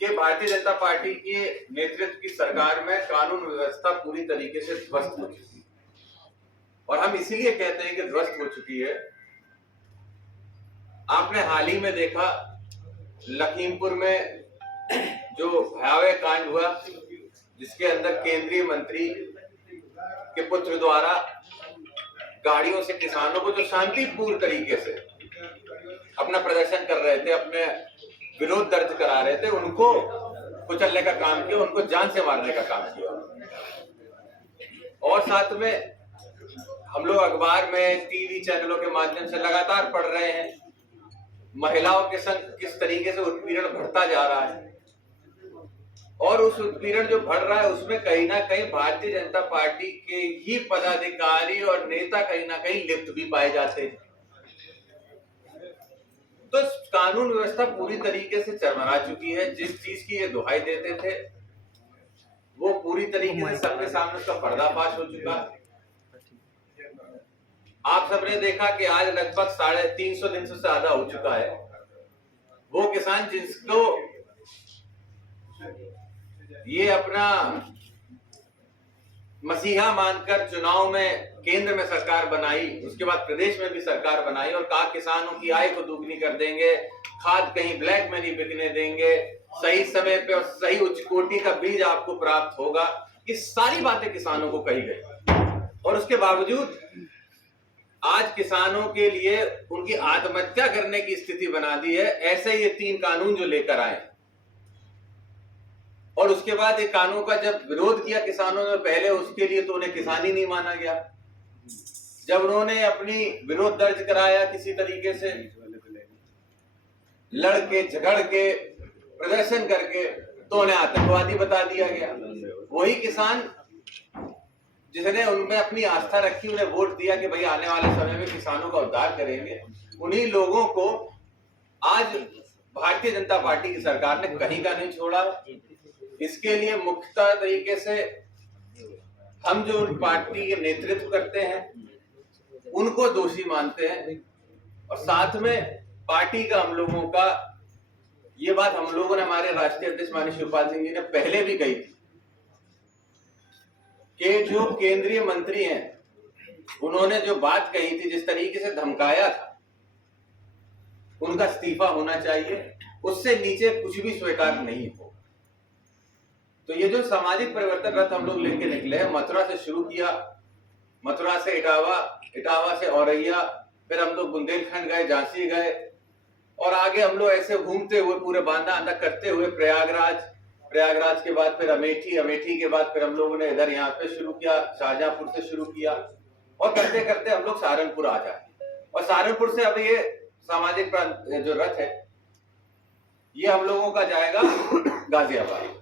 कि भारतीय जनता पार्टी के नेतृत्व की सरकार में कानून व्यवस्था पूरी तरीके से ध्वस्त हो चुकी है। और हम इसीलिए कहते हैं कि ध्वस्त हो चुकी है। आपने हाल ही में देखा लखीमपुर में जो भयावह कांड हुआ, जिसके अंदर केंद्रीय मंत्री के पुत्र द्वारा गाड़ियों से किसानों को जो शांतिपूर्ण तरीके से अपना प्रदर्शन कर रहे थे, अपने विरोध दर्ज करा रहे थे, उनको कुचलने का काम किया, उनको जान से मारने का काम किया। और साथ में हम लोग अखबार में, टीवी चैनलों के माध्यम से लगातार पढ़ रहे हैं महिलाओं के संग किस तरीके से उत्पीड़न बढ़ता जा रहा है। और उस उत्पीड़न जो बढ़ रहा है उसमें कहीं ना कहीं भारतीय जनता पार्टी के ही पदाधिकारी और नेता कहीं ना कहीं लिप्त भी पाए जाते हैं। तो कानून व्यवस्था पूरी तरीके से चरमरा चुकी है। जिस चीज की ये दुहाई देते थे वो पूरी तरीके से सबके सामने उसका पर्दाफाश हो चुका है। आप सबने देखा कि आज लगभग 350 दिन से ज्यादा हो चुका है। वो किसान जिसको ये अपना मसीहा मानकर चुनाव में केंद्र में सरकार बनाई, उसके बाद प्रदेश में भी सरकार बनाई और कहा किसानों की आय को दुगनी कर देंगे, खाद कहीं ब्लैक में नहीं बिकने देंगे, सही समय पे और सही उच्च कोटि का बीज आपको प्राप्त होगा। ये सारी बातें किसानों को कही गई और उसके बावजूद आज किसानों के लिए उनकी आत्महत्या करने की स्थिति बना दी है। ऐसे ये 3 कानून जो लेकर आए और उसके बाद एक कानून का जब विरोध किया किसानों ने, पहले उसके लिए तो उन्हें किसान ही नहीं माना गया। जब उन्होंने अपनी विरोध दर्ज कराया किसी तरीके से लड़के झगड़ के प्रदर्शन करके, तो उन्हें आतंकवादी बता दिया गया। वही किसान जिसने उनमें अपनी आस्था रखी, उन्हें वोट दिया कि भाई आने वाले समय में किसानों का उद्धार करेंगे, उन्हीं लोगों को आज भारतीय जनता पार्टी की सरकार ने कहीं का नहीं छोड़ा। इसके लिए मुख्यतः तरीके से हम जो पार्टी के नेतृत्व करते हैं उनको दोषी मानते हैं। और साथ में पार्टी का हम लोगों का ये बात हम लोगों ने, हमारे राष्ट्रीय अध्यक्ष माननीय शिवपाल सिंह जी ने पहले भी कही थी कि जो केंद्रीय मंत्री हैं उन्होंने जो बात कही थी, जिस तरीके से धमकाया था, उनका इस्तीफा होना चाहिए, उससे नीचे कुछ भी स्वीकार नहीं हो। तो ये जो सामाजिक परिवर्तन रथ हम लोग लेके निकले हैं, मथुरा से शुरू किया, मथुरा से इटावा, इटावा से औरैया, फिर हम लोग बुंदेलखंड गए, झांसी गए और आगे हम लोग ऐसे घूमते हुए पूरे बांदा आंदा करते हुए प्रयागराज, प्रयागराज के बाद फिर अमेठी, अमेठी के बाद फिर हम लोगों ने इधर यहाँ पे शुरू किया, शाहजहांपुर से शुरू किया और करते करते हम लोग सहारनपुर आ जाए। और सहारनपुर से अब ये सामाजिक जो रथ है ये हम लोगों का जाएगा गाजियाबाद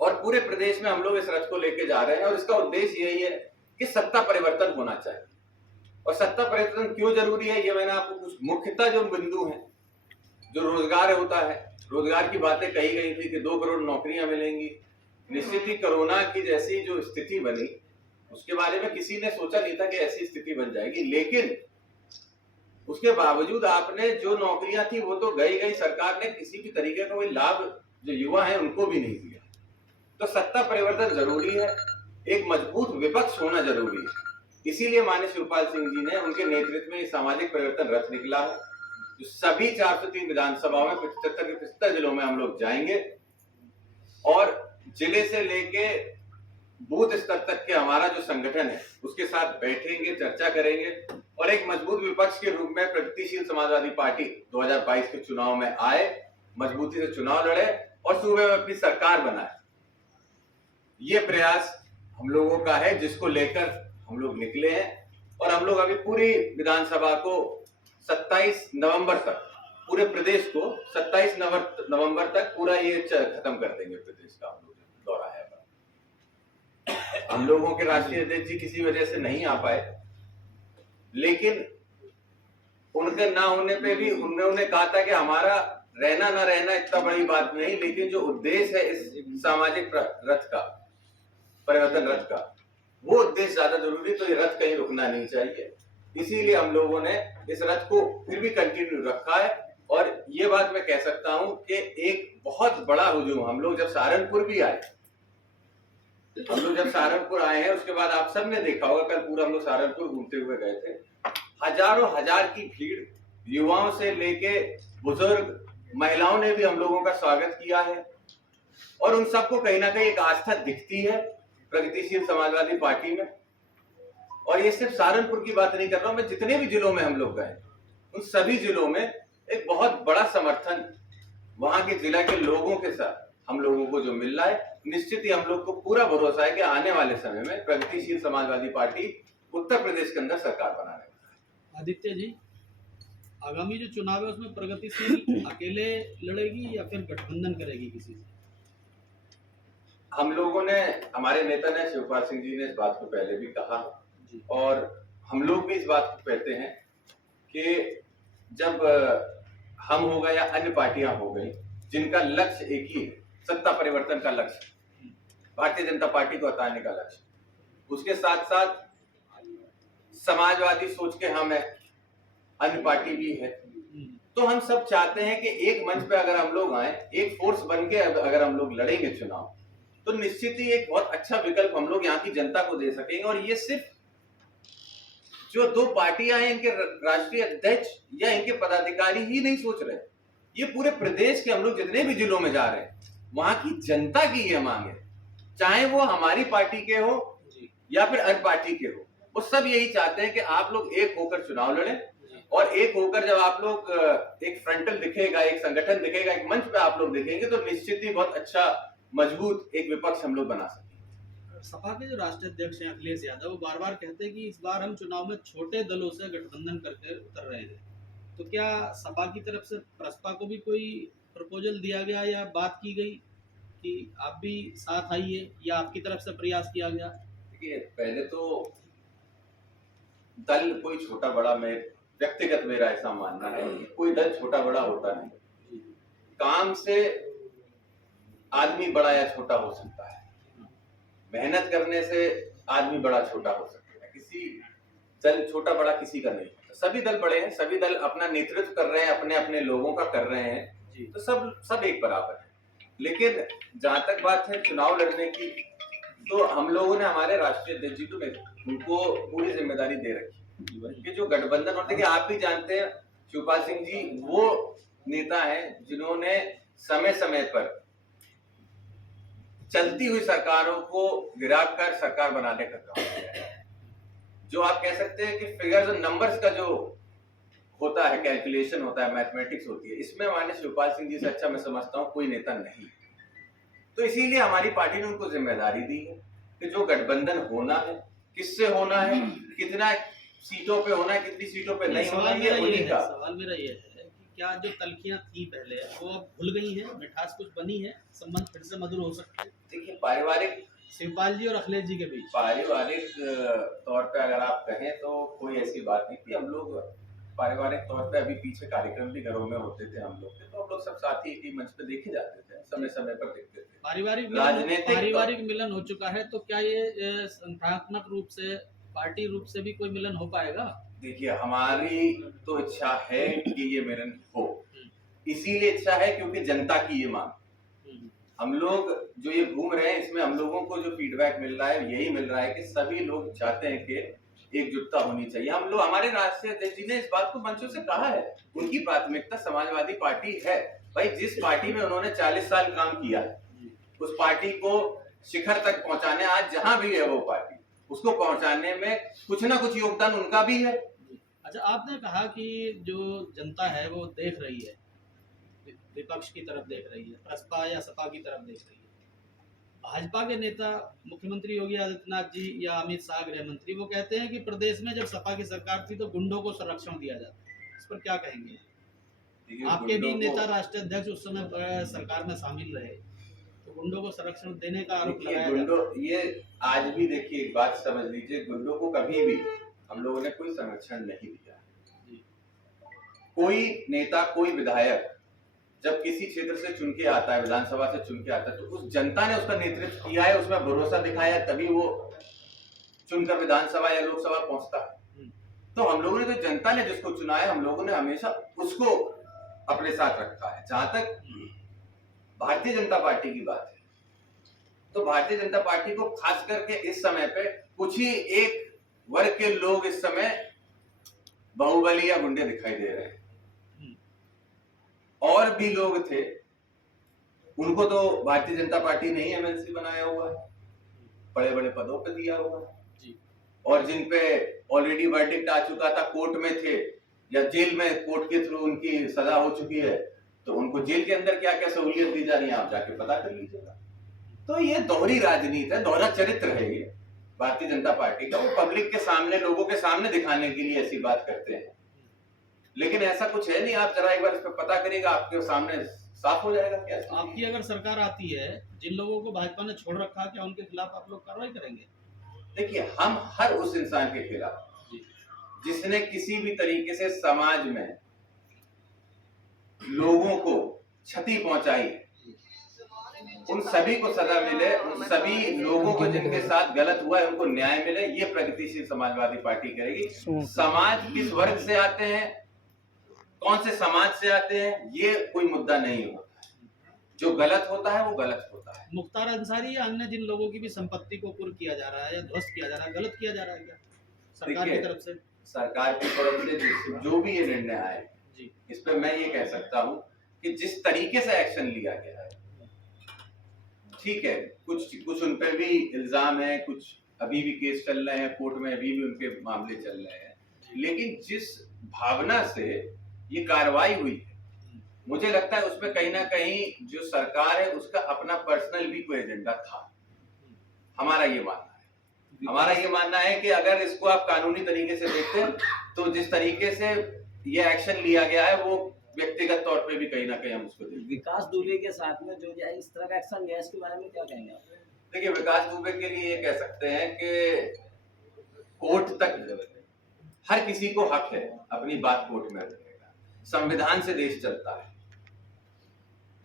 और पूरे प्रदेश में हम लोग इस रथ को लेके जा रहे हैं। और इसका उद्देश्य यही है कि सत्ता परिवर्तन होना चाहिए। और सत्ता परिवर्तन क्यों जरूरी है, ये मैंने आपको कुछ मुख्यतः जो बिंदु हैं, जो रोजगार होता है, रोजगार की बातें कही गई थी कि 2 करोड़ नौकरियां मिलेंगी। निश्चित ही कोरोना की जैसी जो स्थिति बनी उसके बारे में किसी ने सोचा नहीं था कि ऐसी स्थिति बन जाएगी, लेकिन उसके बावजूद आपने जो नौकरियां थी वो तो गई, सरकार ने किसी भी तरीके का कोई लाभ जो युवा है उनको भी नहीं दिया। तो सत्ता परिवर्तन जरूरी है, एक मजबूत विपक्ष होना जरूरी है। इसीलिए माननीय शिवपाल सिंह जी ने, उनके नेतृत्व में सामाजिक परिवर्तन रथ निकला है, जो सभी 403 विधानसभाओं में 75 के 75 जिलों में हम लोग जाएंगे और जिले से लेके बूथ स्तर तक के हमारा जो संगठन है उसके साथ बैठेंगे, चर्चा करेंगे और एक मजबूत विपक्ष के रूप में प्रगतिशील समाजवादी पार्टी 2022 के चुनाव में आए, मजबूती से चुनाव लड़े और सूबे में अपनी सरकार बनाए। ये प्रयास हम लोगों का है जिसको लेकर हम लोग निकले हैं। और हम लोग अभी पूरी विधानसभा को 27 नवंबर तक, पूरे प्रदेश को 27 नवंबर तक पूरा ये खत्म कर देंगे। प्रदेश का हम लोग दौरा है। हम लोगों के राष्ट्रीय अध्यक्ष जी किसी वजह से नहीं आ पाए, लेकिन उनके ना होने पे भी उन्होंने कहा था कि हमारा रहना ना रहना इतना बड़ी बात नहीं, लेकिन जो उद्देश्य है इस सामाजिक रथ का, परिवर्तन रथ का, वो उद्देश्य ज्यादा जरूरी। तो ये रथ कहीं रुकना नहीं चाहिए। इसीलिए हम लोगों ने इस रथ को फिर भी कंटिन्यू रखा है और ये बात मैं कह सकता हूं कि एक बहुत बड़ा हुजूम हम लोग जब सहारनपुर भी आए, हम लोग जब सहारनपुर आए हैं उसके बाद आप सब ने देखा होगा, कल पूरा हम लोग सहारनपुर घूमते हुए गए थे, हजारों हजार की भीड़, युवाओं से लेके बुजुर्ग महिलाओं ने भी हम लोगों का स्वागत किया है और उन सबको कहीं ना कहीं एक आस्था दिखती है प्रगतिशील समाजवादी पार्टी में। और ये सिर्फ सहारनपुर की बात नहीं कर रहा हूं मैं, जितने भी जिलों में हम लोग गए उन सभी जिलों में एक बहुत बड़ा समर्थन वहां के जिला के लोगों के साथ हम लोगों को जो मिल रहा है, निश्चित ही हम लोग को पूरा भरोसा है कि आने वाले समय में प्रगतिशील समाजवादी पार्टी उत्तर प्रदेश के अंदर सरकार बनाने वाली है। आदित्य जी, आगामी जो चुनाव है उसमें प्रगतिशील अकेले लड़ेगी या फिर गठबंधन करेगी किसी से? हम लोगों ने, हमारे नेता ने शिवपाल सिंह जी ने इस बात को पहले भी कहा और हम लोग भी इस बात को कहते हैं कि जब हम हो गए या अन्य पार्टियां हो गई जिनका लक्ष्य एक ही है, सत्ता परिवर्तन का लक्ष्य, भारतीय जनता पार्टी को हटाने का लक्ष्य, उसके साथ साथ समाजवादी सोच के हम है, अन्य पार्टी भी है, तो हम सब चाहते हैं कि एक मंच पे अगर हम लोग आए, एक फोर्स बन के अगर हम लोग लड़ेंगे चुनाव, तो निश्चित ही एक बहुत अच्छा विकल्प हम लोग यहाँ की जनता को दे सकेंगे। और ये सिर्फ जो दो पार्टियां हैं इनके राष्ट्रीय अध्यक्ष या इनके पदाधिकारी ही नहीं सोच रहे, ये पूरे प्रदेश के हम लोग जितने भी जिलों में जा रहे हैं वहां की जनता की ये मांग है, चाहे वो हमारी पार्टी के हो या फिर अन्य पार्टी के हो, वो सब यही चाहते हैं कि आप लोग एक होकर चुनाव लड़ें और एक होकर जब आप लोग एक फ्रंटल दिखेगा, एक संगठन दिखेगा, एक मंच पे आप लोग दिखेंगे तो निश्चित ही बहुत अच्छा मजबूत एक विपक्ष हम लोग बना सकेंगे। सपा के जो राष्ट्रीय अध्यक्ष हैं अखिलेश यादव, वो बार बार कहते हैं कि इस बार हम चुनाव में छोटे दलों से गठबंधन करके उतर रहे हैं, तो क्या सपा की तरफ से प्रसपा को भी कोई प्रपोजल दिया गया या बात की गई कि आप भी साथ आइए, या आपकी तरफ से प्रयास किया गया? देखिए, पहले तो दल कोई छोटा बड़ा, मैं व्यक्तिगत मेरा ऐसा मानना है कि कोई दल छोटा बड़ा होता नहीं, काम से आदमी बड़ा या छोटा हो सकता है, मेहनत करने से आदमी बड़ा छोटा हो सकता है, किसी दल छोटा बड़ा किसी का नहीं होता। सभी दल बड़े हैं, सभी दल अपना नेतृत्व कर रहे हैं, अपने अपने लोगों का कर रहे हैं, तो सब एक बराबर है। लेकिन जहां तक बात है चुनाव लड़ने की, तो हम लोगों ने हमारे राष्ट्रीय अध्यक्ष जी को उनको पूरी जिम्मेदारी दे रखी कि जो गठबंधन होते, कि आप भी जानते हैं शिवपाल सिंह जी वो नेता हैं जिन्होंने समय समय पर चलती हुई सरकारों को गिराकर सरकार बनाने का काम किया है। जो आप कह सकते हैं कि फिगर्स और नंबर्स का जो होता है, कैलकुलेशन होता है, मैथमेटिक्स होती है, इसमें माननीय शिवपाल सिंह जी से अच्छा मैं समझता हूँ कोई नेता नहीं। तो इसीलिए हमारी पार्टी ने उनको जिम्मेदारी दी है कि जो गठबंधन होना है, किससे होना है, कितना सीटों पे होना है, कितनी सीटों पे नहीं होना, ये उन्हीं का। सवाल मेरा ये है कि क्या जो तलखियां थी पहले वो अब भूल गई हैं, मिठास कुछ बनी है, संबंध फिर से मधुर हो सकते हैं? देखिए, पारिवारिक शिवपाल जी और अखिलेश जी के बीच पारिवारिक तौर पे अगर आप कहें तो कोई ऐसी बात नहीं थी। हम लोग पारिवारिक तौर पे अभी पीछे कार्यक्रम भी घरों में होते थे हम लोग के, तो हम लोग सब साथी एक ही मंच पे देखे जाते थे, समय समय पर देखते थे। पारिवारिक मिलन हो चुका है, तो क्या ये संगठनात्मक रूप से, पार्टी रूप से भी कोई मिलन हो पाएगा? देखिए, हमारी तो इच्छा है कि ये मिलन हो, इसीलिए इच्छा है क्योंकि जनता की ये मांग। हम लोग जो ये घूम रहे हैं इसमें हम लोगों को जो फीडबैक मिल रहा है यही मिल रहा है कि सभी लोग चाहते हैं कि एकजुटता होनी चाहिए। हम लोग, हमारे राष्ट्रीय अध्यक्ष जी ने इस बात को मंचों से कहा है, उनकी प्राथमिकता समाजवादी पार्टी है। भाई, जिस पार्टी में उन्होंने 40 साल काम किया है, उस पार्टी को शिखर तक पहुंचाने, आज जहां भी है वो पार्टी, उसको पहुंचाने में कुछ ना कुछ योगदान उनका भी है। अच्छा, आपने कहा कि जो जनता है वो देख रही है, विपक्ष की तरफ देख रही है, प्रसपा या सपा की तरफ देख रही है। भाजपा के नेता मुख्यमंत्री योगी आदित्यनाथ जी या अमित शाह गृह मंत्री, वो कहते हैं कि प्रदेश में जब सपा की सरकार थी तो गुंडों को संरक्षण दिया जाता है, इस पर क्या कहेंगे? आपके भी नेता राष्ट्रीय अध्यक्ष उस समय सरकार में शामिल रहे, तो गुंडों को संरक्षण देने का आरोप लगाया गुंडों, ये आज भी देखिए एक बात समझ लीजिए, गुंडों को कभी भी हम लोगों ने कोई संरक्षण नहीं दिया। कोई नेता, कोई विधायक जब किसी क्षेत्र से चुन के आता है, विधानसभा से चुन के आता है, तो उस जनता ने उसका नेतृत्व किया है, उसमें भरोसा दिखाया है, तभी वो चुनकर विधानसभा या लोकसभा पहुंचता है। तो हम लोगों ने, तो जनता ने जिसको चुना है, हम लोगों ने हमेशा उसको अपने साथ रखा है। जहां तक भारतीय जनता पार्टी की बात है, तो भारतीय जनता पार्टी को खास करके इस समय पे कुछ ही एक वर्ग के लोग इस समय बाहुबली या गुंडे दिखाई दे रहे हैं। और भी लोग थे, उनको तो भारतीय जनता पार्टी ने ही एमएलसी बनाया हुआ है, बड़े बड़े पदों पे दिया हुआ है, और जिन पे ऑलरेडी वर्डिक्ट आ चुका था, कोर्ट में थे या जेल में कोर्ट के थ्रू उनकी सजा हो चुकी है, तो उनको जेल के अंदर क्या क्या सहूलियत दी जा रही है आप जाके पता कर लीजिएगा। तो ये दोहरी राजनीति है, दोहरा चरित्र है ये भारतीय जनता पार्टी का। वो पब्लिक के सामने, लोगों के सामने दिखाने के लिए ऐसी बात करते हैं, लेकिन ऐसा कुछ है नहीं। आप जरा एक बार इस पर पता करिएगा, आपके सामने साफ हो जाएगा क्या। आपकी अगर सरकार आती है, जिन लोगों को भाजपा ने छोड़ रखा है, क्या उनके खिलाफ आप लोग कार्रवाई करेंगे? देखिए, हम हर उस इंसान के खिलाफ जिसने किसी भी तरीके से समाज में लोगों को क्षति पहुंचाई, उन सभी को सजा मिले, उन सभी लोगों को जिनके साथ गलत हुआ है उनको न्याय मिले, ये प्रगतिशील समाजवादी पार्टी करेगी। समाज किस वर्ग से आते हैं, कौन से समाज से आते हैं, ये कोई मुद्दा नहीं होता है। जो गलत होता है वो गलत होता है। मुख्तार अंसारी या अन्य जिन लोगों की भी संपत्ति को कुर्क किया जा रहा है या ध्वस्त किया जा रहा है, गलत किया जा रहा है क्या सरकार की तरफ से? सरकार की तरफ से जो भी ये निर्णय आए, इस पे मैं ये कह सकता हूँ कि जिस तरीके से एक्शन लिया गया है, ठीक है, कुछ उन पे भी इल्जाम है, कुछ अभी भी केस चल रहे हैं कोर्ट में, अभी भी उनके मामले चल रहे हैं, लेकिन जिस भावना से ये कार्रवाई हुई है, मुझे लगता है उसमें कहीं ना कहीं जो सरकार है उसका अपना पर्सनल भी कोई एजेंडा था। हमारा ये मानना है कि अगर इसको आप कानूनी तरीके से देखते हैं, तो जिस तरीके से ये एक्शन लिया गया है वो व्यक्तिगत तौर पे भी कहीं ना कहीं हम उसको देखते हैं। विकास दुबे के साथ में जो इस तरह का एक्शन लिया, इसके बारे में क्या कहेंगे आप? देखिए, विकास दुबे के लिए ये कह सकते हैं कि कोर्ट तक हर किसी को हक है अपनी बात कोर्ट में रखने का। संविधान से देश चलता है,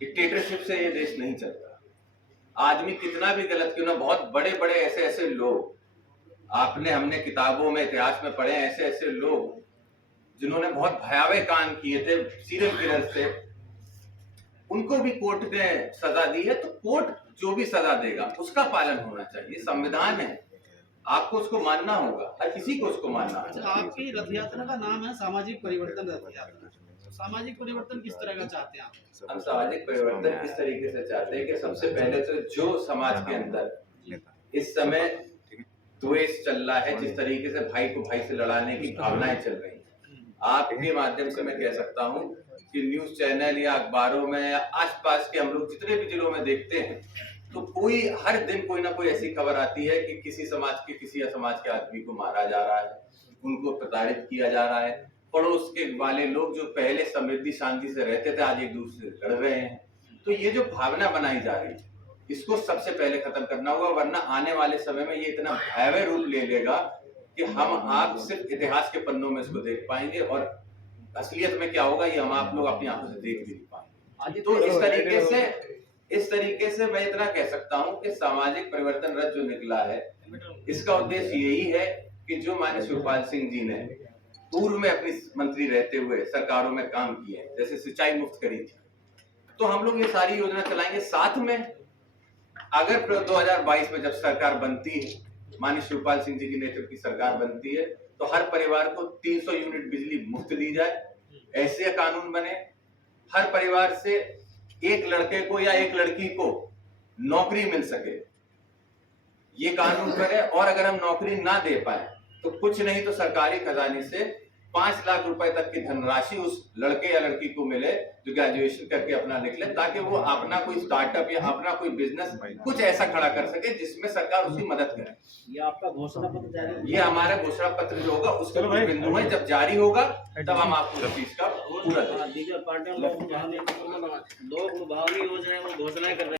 डिक्टेटरशिप से ये देश नहीं चलता। आदमी कितना भी गलत क्यों ना, बहुत बड़े बड़े ऐसे लोग हमने किताबों में, इतिहास में पढ़े, ऐसे लोग जिन्होंने बहुत भयावह काम किए थे, सीरियल किलर थे, उनको भी कोर्ट ने सजा दी है। तो कोर्ट जो भी सजा देगा उसका पालन होना चाहिए। संविधान है, आपको उसको मानना होगा, हर किसी को उसको मानना होगा। आपकी रथ यात्रा का नाम है सामाजिक परिवर्तन रथ यात्रा। सामाजिक परिवर्तन किस तरह का चाहते हैं आप? हम सामाजिक परिवर्तन किस तरीके से चाहते हैं कि सबसे पहले तो जो समाज के अंदर इस समय द्वेष चल रहा है, जिस तरीके से भाई को भाई से लड़ाने की भावनाएं चल रही हैं, आपके माध्यम से मैं कह सकता हूं कि न्यूज चैनल या अखबारों में या आसपास के हम लोग जितने भी जिलों में देखते हैं, तो हर दिन कोई ना कोई ऐसी खबर आती है कि किसी समाज के किसी असमाज के आदमी को मारा जा रहा है, उनको प्रताड़ित किया जा रहा है। पड़ोस के वाले लोग जो पहले समृद्धि शांति से रहते थे, आज एक दूसरे से लड़ रहे हैं। तो ये जो भावना बनाई जा रही है, इसको सबसे पहले खत्म करना होगा, वरना आने वाले समय में ये इतना भयावह रूप ले लेगा कि हम आप सिर्फ इतिहास के पन्नों में इसको देख पाएंगे और असलियत में क्या होगा ये हम आप लोग अपनी आंखों से देख भी नहीं पाएंगे। तो इस तरीके से मैं इतना कह सकता हूं कि सामाजिक परिवर्तन रथ जो निकला है, इसका उद्देश्य यही है कि जो माननीय शिवपाल सिंह जी ने पूर्व में अपनी मंत्री रहते हुए सरकारों में काम किए, जैसे सिंचाई मुफ्त करी थी, तो हम लोग ये सारी योजना चलाएंगे। साथ में अगर 2022 में जब सरकार बनती है, माननीय शिवपाल सिंह जी के नेतृत्व की सरकार बनती है, तो हर परिवार को 300 यूनिट बिजली मुफ्त दी जाए, ऐसे कानून बने। हर परिवार से एक लड़के को या एक लड़की को नौकरी मिल सके, ये कानून बने। और अगर हम नौकरी ना दे पाए तो कुछ नहीं तो सरकारी खजाने से 5 लाख रुपए तक की धनराशि उस लड़के या लड़की को मिले जो ग्रेजुएशन करके अपना निकले, ताकि वो अपना कोई स्टार्टअप या अपना कोई बिजनेस कुछ ऐसा खड़ा कर सके जिसमें सरकार उसकी मदद करे। ये आपका घोषणा पत्र जारी, ये हमारा घोषणा पत्र जो होगा उसके कुछ बिंदु है, जब जारी होगा तब हम आपको इस चीज का पूरा दीगर पार्टियों लोग लुभावनी हो जाए वो घोषणाएं कर रहे हैं।